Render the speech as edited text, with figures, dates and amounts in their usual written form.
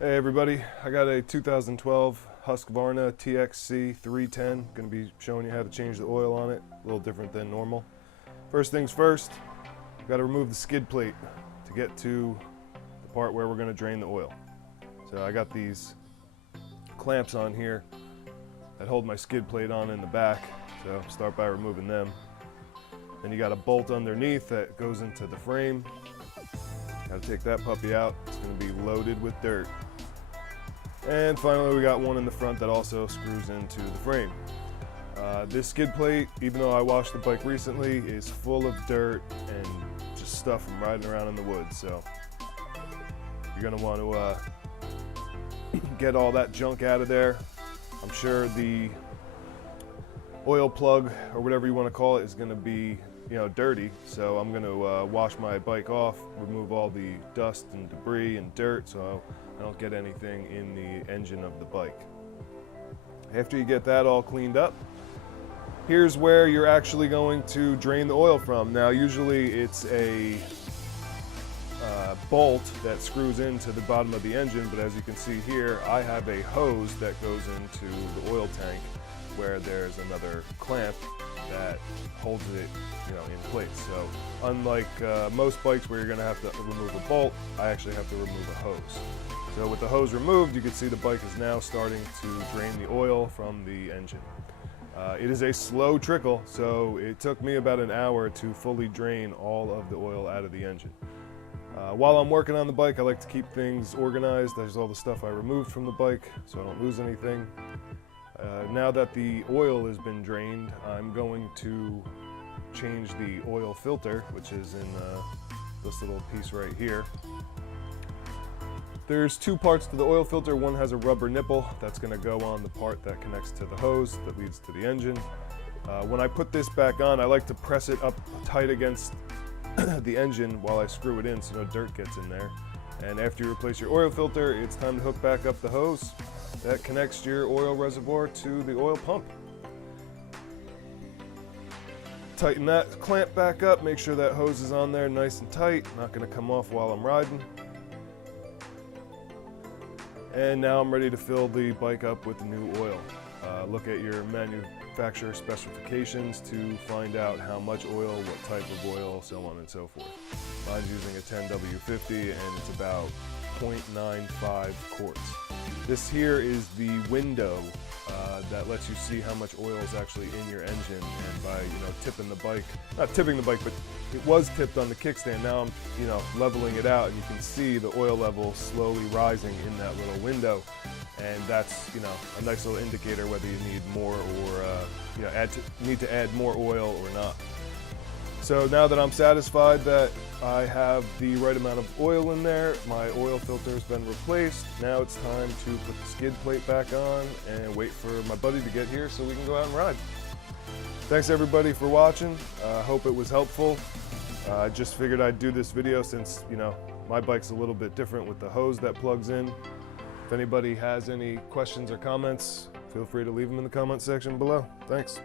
Hey everybody, I got a 2012 Husqvarna TXC310. Going to be showing you how to change the oil on it, a little different than normal. First things first, got to remove the skid plate to get to the part where we're going to drain the oil. So I got these clamps on here that hold my skid plate on in the back, so start by removing them. Then you got a bolt underneath that goes into the frame. Got to take that puppy out, it's going to be loaded with dirt. And finally we got one in the front that also screws into the frame. This skid plate, even though I washed the bike recently, is full of dirt and just stuff from riding around in the woods. So you're going to want to get all that junk out of there. I'm sure the oil plug, or whatever you want to call it, is going to be dirty. So I'm going to wash my bike off, remove all the dust and debris and dirt so I don't get anything in the engine of the bike. After you get that all cleaned up, here's where you're actually going to drain the oil from. Now usually it's a bolt that screws into the bottom of the engine, but as you can see here, I have a hose that goes into the oil tank where there's another clamp that holds it in place. So unlike most bikes where you're going to have to remove a bolt, I actually have to remove a hose. So with the hose removed, you can see the bike is now starting to drain the oil from the engine. It is a slow trickle, so it took me about an hour to fully drain all of the oil out of the engine. While I'm working on the bike, I like to keep things organized. There's all the stuff I removed from the bike so I don't lose anything. Now that the oil has been drained, I'm going to change the oil filter, which is in this little piece right here. There's two parts to the oil filter. One has a rubber nipple that's going to go on the part that connects to the hose that leads to the engine. When I put this back on, I like to press it up tight against the engine while I screw it in so no dirt gets in there. And after you replace your oil filter, it's time to hook back up the hose that connects your oil reservoir to the oil pump. Tighten that clamp back up, make sure that hose is on there nice and tight, not going to come off while I'm riding. And now I'm ready to fill the bike up with the new oil. Look at your manufacturer specifications to find out how much oil, what type of oil, so on and so forth. Mine's using a 10W50 and it's about 0.95 quarts. This here is the window that lets you see how much oil is actually in your engine, and by tipping the bike, not tipping the bike, but it was tipped on the kickstand. Now I'm leveling it out, and you can see the oil level slowly rising in that little window, and that's a nice little indicator whether you need more or need to add more oil or not. So now that I'm satisfied that I have the right amount of oil in there, my oil filter has been replaced. Now it's time to put the skid plate back on and wait for my buddy to get here so we can go out and ride. Thanks everybody for watching. Hope it was helpful. I just figured I'd do this video since my bike's a little bit different with the hose that plugs in. If anybody has any questions or comments, feel free to leave them in the comment section below. Thanks.